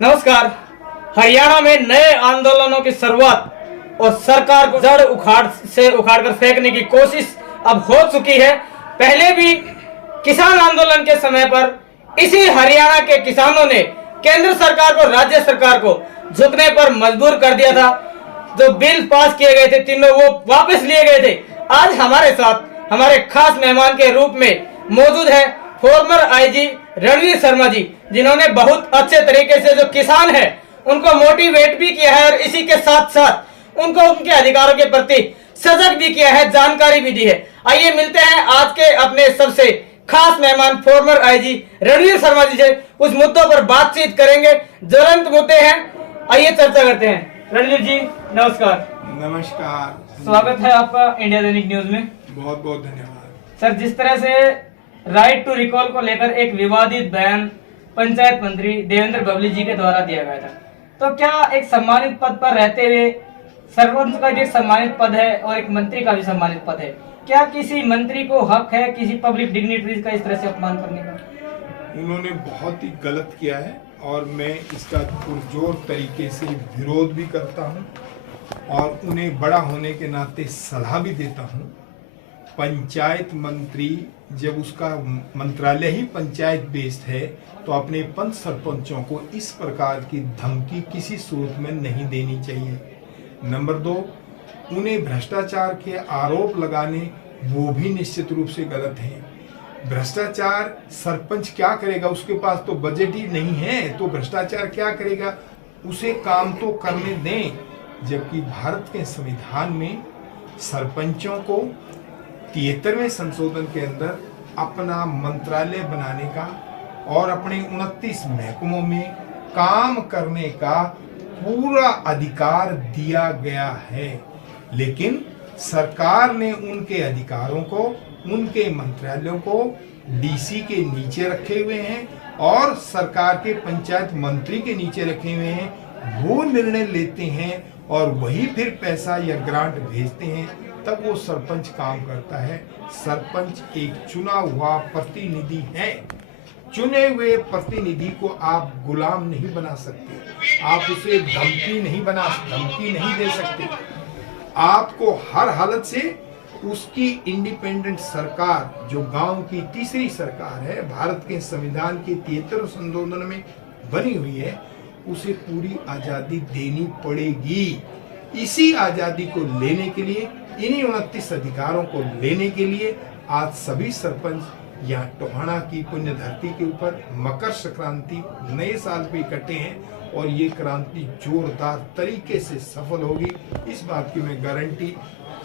नमस्कार। हरियाणा में नए आंदोलनों की शुरुआत और सरकार को जड़ उखाड़कर फेंकने की कोशिश अब हो चुकी है। पहले भी किसान आंदोलन के समय पर इसी हरियाणा के किसानों ने केंद्र सरकार को, राज्य सरकार को झुकने पर मजबूर कर दिया था। जो बिल पास किए गए थे तीनों, वो वापस लिए गए थे। आज हमारे साथ हमारे खास मेहमान के रूप में मौजूद है फॉर्मर आईजी रणवीर शर्मा जी, जिन्होंने बहुत अच्छे तरीके से जो किसान है उनको मोटिवेट भी किया है और इसी के साथ साथ उनको उनके अधिकारों के प्रति सजग भी किया है, जानकारी भी दी है। आइए मिलते हैं आज के अपने सबसे खास मेहमान फॉर्मर आईजी रणवीर शर्मा जी से। कुछ मुद्दों पर बातचीत करेंगे, ज्वलंत मुद्दे हैं, आइए चर्चा करते हैं। रणवीर जी नमस्कार। नमस्कार, स्वागत है आपका इंडिया दैनिक न्यूज में। बहुत बहुत धन्यवाद सर, जिस तरह से राइट टू रिकॉल को लेकर एक विवादित बयान पंचायत मंत्री देवेंद्र बबली जी के द्वारा दिया गया था, तो क्या एक सम्मानित पद पर रहते हुए, सरपंच का भी एक सम्मानित पद है और एक मंत्री का भी सम्मानित पद है, क्या किसी मंत्री को हक है किसी पब्लिक डिग्निटरीज का इस तरह से अपमान करने का? उन्होंने बहुत ही गलत किया है और मैं इसका पुरजोर तरीके से विरोध भी करता हूं और उन्हें बड़ा होने के नाते सलाह भी देता हूं। पंचायत मंत्री जब उसका मंत्रालय ही पंचायत बेस्ड है तो अपने पंच सरपंचों को इस प्रकार की धमकी किसी सूरत में नहीं देनी चाहिए। नंबर 2, उन्हें भ्रष्टाचार के आरोप लगाने वो भी निश्चित रूप से गलत है। भ्रष्टाचार सरपंच क्या करेगा, उसके पास तो बजट ही नहीं है, तो भ्रष्टाचार क्या करेगा, उसे काम तो करने दें। जबकि भारत के संविधान में सरपंचों को 73वें संशोधन के अंदर अपना मंत्रालय बनाने का और अपने 29 महकमों में काम करने का पूरा अधिकार दिया गया है। लेकिन सरकार ने उनके अधिकारों को, उनके मंत्रालयों को डीसी के नीचे रखे हुए हैं और सरकार के पंचायत मंत्री के नीचे रखे हुए हैं। वो निर्णय लेते हैं और वही फिर पैसा या ग्रांट भेजते हैं, तब वो सरपंच काम करता है। सरपंच एक चुना हुआ प्रतिनिधि है। चुने हुए प्रतिनिधि को आप गुलाम नहीं बना सकते, आप उसे धमकी नहीं दे सकते। आपको हर हालत से उसकी इंडिपेंडेंट सरकार, जो गांव की तीसरी सरकार है, भारत के संविधान के 73 संशोधन में बनी हुई है, उसे पूरी आजादी देनी पड़ेगी। इसी आजादी को लेने के लिए, इन्हीं 29 अधिकारों को लेने के लिए आज सभी सरपंच यहाँ टोहाना की पुण्य धरती के ऊपर मकर संक्रांति नए साल पे इकट्ठे हैं और ये क्रांति जोरदार तरीके से सफल होगी। इस बात की मैं गारंटी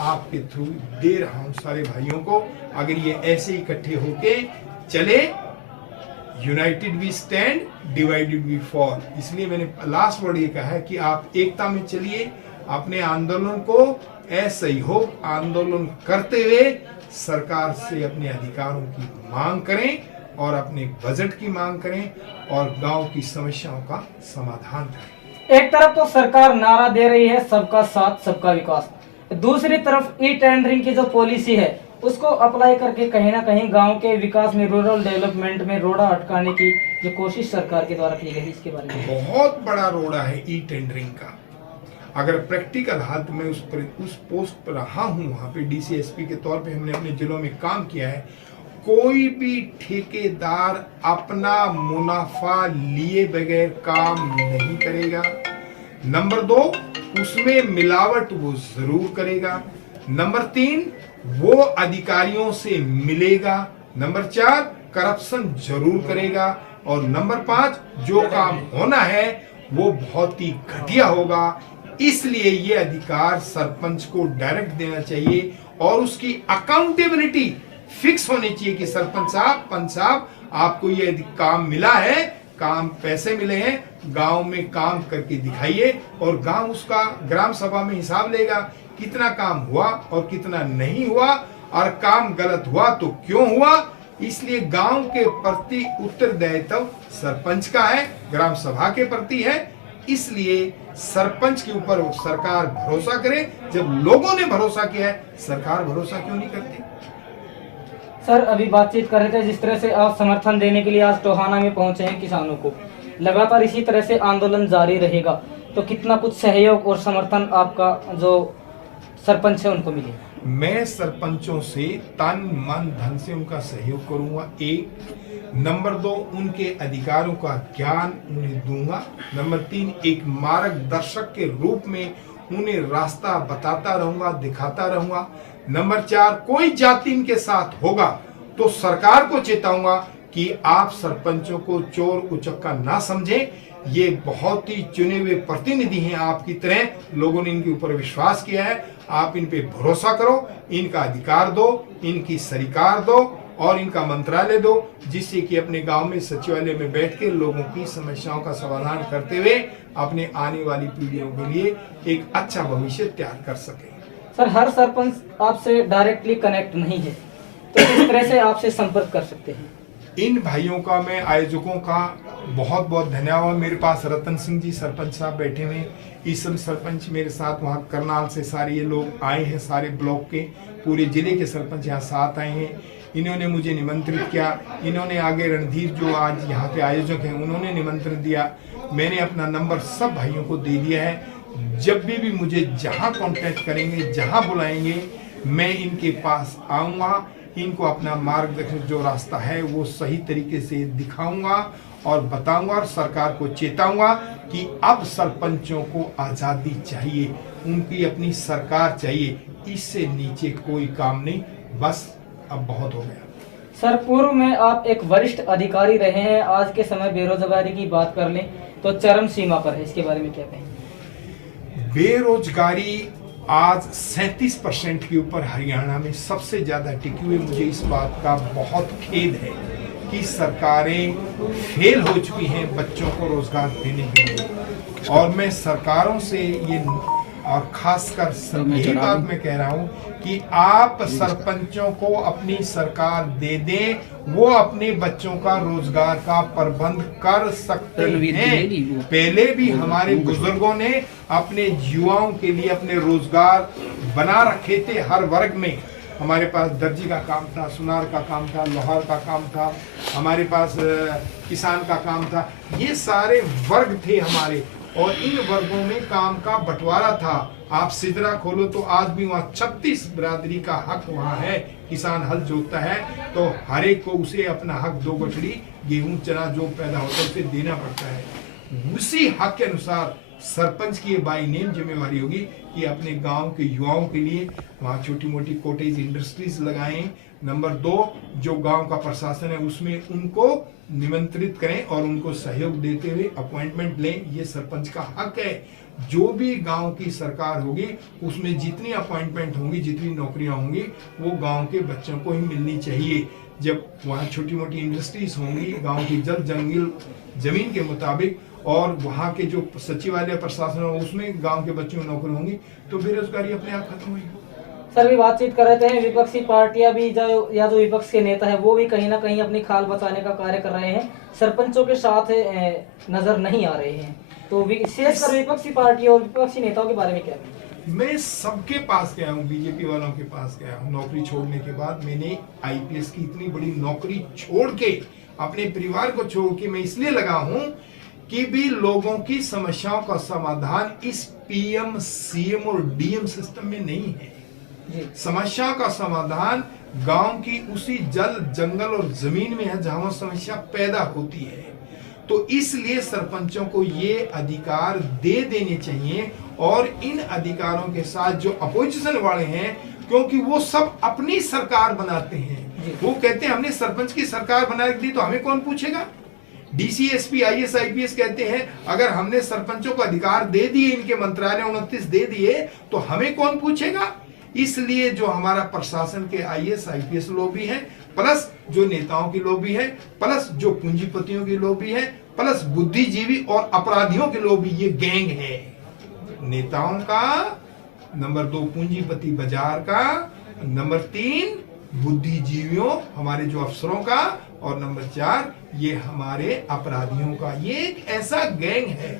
आपके थ्रू दे रहा हूँ सारे भाइयों को। अगर ये ऐसे इकट्ठे होके चले, united we stand, divided we fall. इसलिए मैंने लास्ट वर्ड ये कहा है कि आप एकता में चलिए, अपने आंदोलन को असहयोग आंदोलन करते हुए सरकार से अपने अधिकारों की मांग करें और अपने बजट की मांग करें और गांव की समस्याओं का समाधान करें। एक तरफ तो सरकार नारा दे रही है सबका साथ सबका विकास, दूसरी तरफ ई टेंडरिंग की जो पॉलिसी है उसको अप्लाई करके कहीं ना कहीं गांव के विकास में, रूरल डेवलपमेंट में रोड़ा अटकाने की जो कोशिश सरकार के द्वारा की गई, इसके बारे में? बहुत बड़ा रोड़ा है ई टेंडरिंग का। अगर प्रैक्टिकल हालत में उस पोस्ट पर रहा हूँ, वहाँ पे डीसीएसपी के तौर पे हमने अपने जिलों में काम किया है, कोई भी ठेकेदार अपना मुनाफा लिए बगैर काम नहीं करेगा। नंबर 2, उसमें मिलावट वो जरूर करेगा। नंबर 3, वो अधिकारियों से मिलेगा। नंबर 4, करप्शन जरूर करेगा। और नंबर 5, जो काम होना है वो बहुत ही घटिया होगा। इसलिए ये अधिकार सरपंच को डायरेक्ट देना चाहिए और उसकी अकाउंटेबिलिटी फिक्स होनी चाहिए कि सरपंच साहब, पंच साहब, आपको ये काम मिला है, काम पैसे मिले हैं, गांव में काम करके दिखाइए। और गांव उसका ग्राम सभा में हिसाब लेगा कितना काम हुआ और कितना नहीं हुआ, और काम गलत हुआ तो क्यों हुआ। इसलिए गांव के प्रति उत्तरदायित्व सरपंच का है, ग्राम सभा के प्रति है। इसलिए सरपंच के ऊपर सरकार भरोसा करे। जब लोगों ने भरोसा किया है, सरकार भरोसा क्यों नहीं करती? सर, अभी बातचीत कर रहे थे जिस तरह से आप समर्थन देने के लिए आज टोहाना में पहुंचे हैं किसानों को, लगातार इसी तरह से आंदोलन जारी रहेगा तो कितना कुछ सहयोग और समर्थन आपका जो सरपंच है उनको मिलेगा? मैं सरपंचों से तन मन धन से उनका सहयोग करूंगा। एक नंबर 2, उनके अधिकारों का ज्ञान उन्हें दूंगा। नंबर 3, एक मार्गदर्शक के रूप में उन्हें रास्ता बताता रहूंगा, दिखाता रहूंगा। नंबर 4, कोई जाति इनके साथ होगा तो सरकार को चेताऊंगा कि आप सरपंचों को चोर उचक्का ना समझें। ये बहुत ही चुने हुए प्रतिनिधि हैं आपकी तरह, लोगों ने इनके ऊपर विश्वास किया है। आप इन पे भरोसा करो, इनका अधिकार दो, इनकी सरकार दो और इनका मंत्रालय दो, जिससे कि अपने गांव में सचिवालय में बैठ के लोगों की समस्याओं का समाधान करते हुए अपने आने वाली पीढ़ियों के लिए एक अच्छा भविष्य तैयार कर सके। सर, हर सरपंच आपसे डायरेक्टली कनेक्ट नहीं है, तो किस तरह से आपसे संपर्क कर सकते हैं? इन भाइयों का, मैं आयोजकों का बहुत बहुत धन्यवाद। मेरे पास रतन सिंह जी सरपंच साहब बैठे हुए, ईसम सरपंच मेरे साथ, वहाँ करनाल से सारे ये लोग आए हैं, सारे ब्लॉक के पूरे जिले के सरपंच यहाँ साथ आए हैं। इन्होंने मुझे निमंत्रित किया, इन्होंने आगे रणधीर जो आज यहाँ के आयोजक हैं उन्होंने निमंत्रण दिया। मैंने अपना नंबर सब भाइयों को दे दिया है। जब भी मुझे जहाँ कॉन्टैक्ट करेंगे, जहाँ बुलाएंगे, मैं इनके पास आऊँगा, इनको अपना मार्गदर्शन जो रास्ता है वो सही तरीके से दिखाऊंगा और बताऊंगा और सरकार को चेताऊंगा कि अब सरपंचों को आज़ादी चाहिए, उनकी अपनी सरकार चाहिए, इससे नीचे कोई काम नहीं, बस अब बहुत हो गया। सर, पूर्व में आप एक वरिष्ठ अधिकारी रहे हैं, आज के समय बेरोजगारी की बात कर लें तो चरम सीमा पर है, इसके बारे में क्या कहेंगे? बेरोजगारी आज 37% के ऊपर हरियाणा में सबसे ज्यादा टिकी हुई। मुझे इस बात का बहुत खेद है कि सरकारें फेल हो चुकी हैं बच्चों को रोजगार देने के लिए, और मैं सरकारों से ये और खासकर यही बात मैं कह रहा हूँ कि आप सरपंचों को अपनी सरकार दे दें, वो अपने बच्चों का रोजगार का प्रबंध कर सकते हैं। पहले भी हमारे बुजुर्गों ने अपने युवाओं के लिए अपने रोजगार बना रखे थे। हर वर्ग में हमारे पास दर्जी का काम था, सुनार का काम था, लोहार का काम था, हमारे पास किसान का काम था। ये सारे वर्ग थे हमारे, और इन वर्गों में काम का बंटवारा था। आप सिदरा खोलो तो आज भी वहाँ 36 बिरादरी का हक वहाँ है। किसान हल जोतता है तो हर एक को उसे अपना हक, 2 गठड़ी गेहूं चना जो पैदा होता है उसे देना पड़ता है। उसी हक के अनुसार सरपंच की बाई नेम जिम्मेवारी होगी कि अपने गांव के युवाओं के लिए वहाँ छोटी मोटी कॉटेज इंडस्ट्रीज लगाएं। नंबर 2, जो गांव का प्रशासन है उसमें उनको निमंत्रित करें और उनको सहयोग देते हुए अपॉइंटमेंट लें। ये सरपंच का हक है। जो भी गांव की सरकार होगी उसमें जितनी अपॉइंटमेंट होंगी, जितनी नौकरियां होंगी, वो गांव के बच्चों को ही मिलनी चाहिए। जब वहाँ छोटी मोटी इंडस्ट्रीज होंगी गांव की जल जंगल जमीन के मुताबिक, और वहाँ के जो सचिवालय प्रशासन हो उसमें गांव के बच्चों को नौकरी होंगी, तो बेरोजगारी अपने आप खत्म होगी। सर, भी बातचीत कर रहे थे, विपक्षी पार्टियां भी जो विपक्ष के नेता है वो भी कहीं ना कहीं अपनी खाल बचाने का कार्य कर रहे हैं, सरपंचों के साथ नजर नहीं आ रहे हैं, तो विशेषकर विपक्षी पार्टियों और विपक्षी नेताओं के बारे में क्या कहेंगे? मैं सबके पास गया हूँ, बीजेपी वालों के पास गया हूँ। नौकरी छोड़ने के बाद मैंने आईपीएस की इतनी बड़ी नौकरी छोड़ के, अपने परिवार को छोड़ के मैं इसलिए लगा हूँ कि भी लोगों की समस्याओं का समाधान इस पीएम, सीएम और डीएम सिस्टम में नहीं है। समस्या का समाधान गांव की उसी जल जंगल और जमीन में है जहां समस्या पैदा होती है। तो इसलिए सरपंचों को ये अधिकार दे देने चाहिए, और इन अधिकारों के साथ जो अपोजिशन वाले हैं, क्योंकि वो सब अपनी सरकार बनाते हैं, वो कहते हैं हमने सरपंच की सरकार बना दी तो हमें कौन पूछेगा। डीसी, एसपी, आईएएस, आईपीएस कहते हैं अगर हमने सरपंचों को अधिकार दे दिए, इनके मंत्रालय 29 दे दिए, तो हमें कौन पूछेगा। इसलिए जो हमारा प्रशासन के आईएएस, आईपीएस लॉबी है, प्लस जो नेताओं की लॉबी है, प्लस जो पूंजीपतियों की लॉबी है, प्लस बुद्धिजीवी और अपराधियों की लॉबी, ये गैंग है। नेताओं का, नंबर 2 पूंजीपति बाजार का, नंबर 3 बुद्धिजीवियों हमारे जो अफसरों का, और नंबर 4 ये हमारे अपराधियों का। ये एक ऐसा गैंग है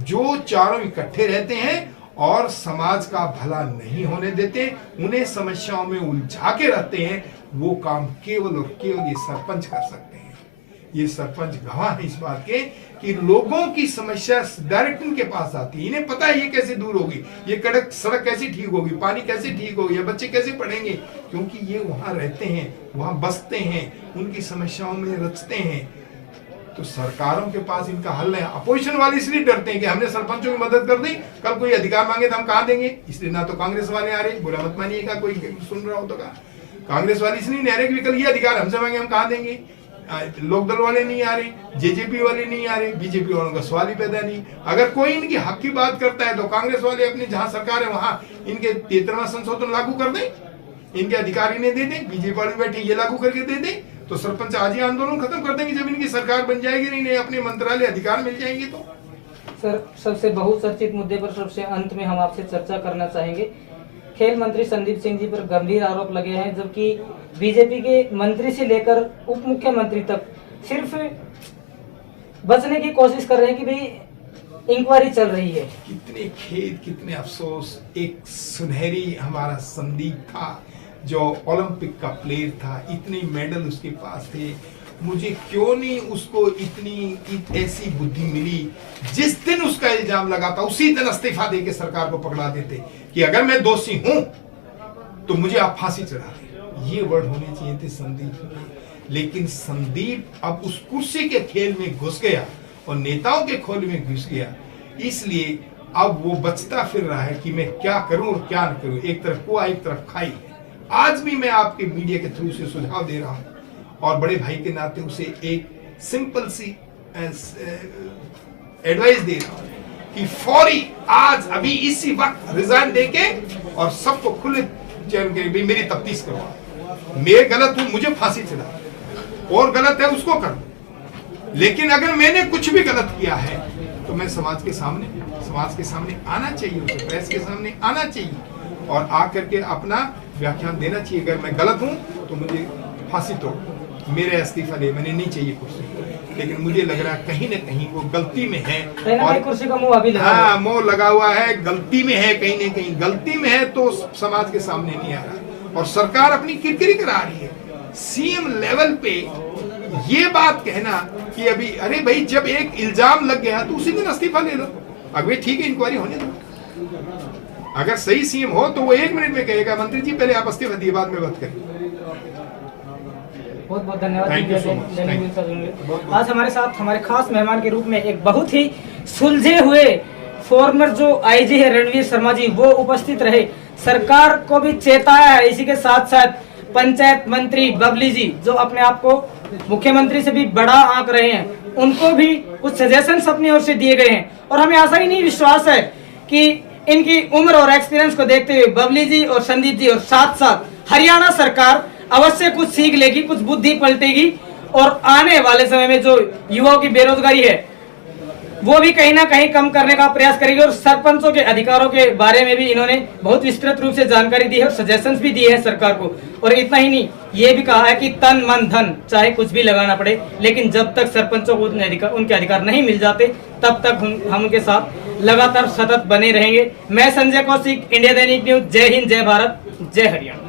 जो चारों इकट्ठे रहते हैं और समाज का भला नहीं होने देते, उन्हें समस्याओं में उलझा के रखते हैं। वो काम केवल और केवल ये सरपंच कर सकते हैं। ये सरपंच गवाह है इस बात के कि लोगों की समस्या डायरेक्ट इनके पास आती है। इन्हें पता है ये कैसे दूर होगी, ये सड़क कैसे ठीक होगी, पानी कैसे ठीक होगी, या बच्चे कैसे पढ़ेंगे, क्योंकि ये वहां रहते हैं, वहां बसते हैं, उनकी समस्याओं में रचते हैं। तो सरकारों के पास इनका हल है। अपोजिशन वाले इसलिए डरते हैं कि हमने सरपंचों की मदद कर दी, कल कोई अधिकार मांगे तो हम कहां देंगे, इसलिए ना तो कांग्रेस वाले आ रहे, बुरा मत मानिएगा कोई सुन रहा हो तो का कांग्रेस वाले इसलिए नहीं आ रहे कि कल ये अधिकार हमसे मांगे हम कहां देंगे, लोकदल वाले नहीं आ रहे, जेजेपी वाले नहीं आ रहे, बीजेपी वालों का सवाल ही पैदा नहीं। अगर कोई इनकी हक की बात करता है तो कांग्रेस वाले अपनी जहां सरकार है वहां इनके 13वां संशोधन लागू कर दें, इनके अधिकार इन्हें दे दें, बीजेपी वाले बैठे ये लागू करके दे दें, तो सरपंच आज ही आंदोलन खत्म कर देंगे। जब इनकी सरकार बन जाएगी, नहीं अपने मंत्रालय अधिकार मिल जाएंगे। तो सर, सबसे बहुचर्चित मुद्दे पर सबसे अंत में हम आपसे चर्चा करना चाहेंगे। खेल मंत्री संदीप सिंह जी पर गंभीर आरोप लगे हैं, जबकि बीजेपी के मंत्री से लेकर उप मुख्यमंत्री तक सिर्फ बचने की कोशिश कर रहे हैं कि भाई इंक्वायरी चल रही है। कितने खेद, कितने अफसोस। एक सुनहरी हमारा संदीप था जो ओलंपिक का प्लेयर था, इतने मेडल उसके पास थे, मुझे क्यों नहीं उसको इतनी ऐसी बुद्धि मिली, जिस दिन उसका इल्जाम लगा था उसी दिन इस्तीफा देके सरकार को पकड़ा देते कि अगर मैं दोषी हूं तो मुझे आप फांसी चढ़ा दें। ये वर्ड होने चाहिए थे संदीप के। लेकिन संदीप अब उस कुर्सी के खेल में घुस गया और नेताओं के खोल में घुस गया, इसलिए अब वो बचता फिर रहा है कि मैं क्या करूं और क्या न करूं। एक तरफ कुआ, एक तरफ खाई। आज भी मैं आपके मीडिया के थ्रू से सुझाव दे रहा हूं और बड़े भाई के नाते उसे एक सिंपल सी एडवाइस दे रहा हूं कि फौरी आज अभी इसी वक्त रिजाइन देके और सबको खुले चैन के भी मेरी तफ्तीश करवा। मैं गलत हूं, मुझे फांसी चढ़ा, और गलत है उसको कर। लेकिन अगर मैंने कुछ भी गलत किया है तो मैं समाज के सामने आना चाहिए, उसे प्रेस के सामने आना चाहिए और आकर के अपना व्याख्यान देना चाहिए। अगर मैं गलत हूं तो मुझे फांसी तोड़, मेरे इस्तीफा दे, मैंने नहीं चाहिए कुर्सी। लेकिन मुझे लग रहा है कहीं न कहीं वो गलती में है और कुर्सी का मुंह अभी लगा हाँ मुंह लगा हुआ है, गलती में है, कहीं न कहीं गलती में है तो समाज के सामने नहीं आ रहा और सरकार अपनी किरकिरी करा रही है। सीएम लेवल पे ये बात कहना कि अभी अरे भाई जब एक इल्जाम लग गया तो उसी दिन इस्तीफा ले लो। अभी ठीक है, इंक्वायरी होने दो। अगर सही सीएम हो तो वो 1 मिनट में कहेगा मंत्री जी पहले आप इस्तीफा दिए, बाद में बात करें। बहुत बहुत धन्यवाद। Thank you so much. आज हमारे साथ हमारे खास मेहमान के रूप में एक बहुत ही सुलझे हुए फॉर्मर जो आईजी है रणवीर शर्मा जी, वो उपस्थित रहे। सरकार को भी चेताया है। इसी के साथ साथ पंचायत मंत्री बबली जी जो अपने आप को मुख्यमंत्री से भी बड़ा आंक रहे हैं, उनको भी कुछ सजेशंस अपनी ओर से दिए गए हैं और हमें आशा ही नहीं विश्वास है कि इनकी उम्र और एक्सपीरियंस को देखते हुए बबली जी और संदीप जी और साथ साथ हरियाणा सरकार अवश्य कुछ सीख लेगी, कुछ बुद्धि पलटेगी और आने वाले समय में जो युवाओं की बेरोजगारी है वो भी कहीं ना कहीं कम करने का प्रयास करेगी। और सरपंचों के अधिकारों के बारे में भी इन्होंने बहुत विस्तृत रूप से जानकारी दी है और सजेशंस भी दिए हैं सरकार को। और इतना ही नहीं, ये भी कहा है कि तन मन धन चाहे कुछ भी लगाना पड़े, लेकिन जब तक सरपंचों को उनके अधिकार नहीं मिल जाते तब तक हम उनके साथ लगातार सतत बने रहेंगे। मैं संजय कौशिक, इंडिया दैनिक न्यूज। जय हिंद, जय भारत, जय हरियाणा।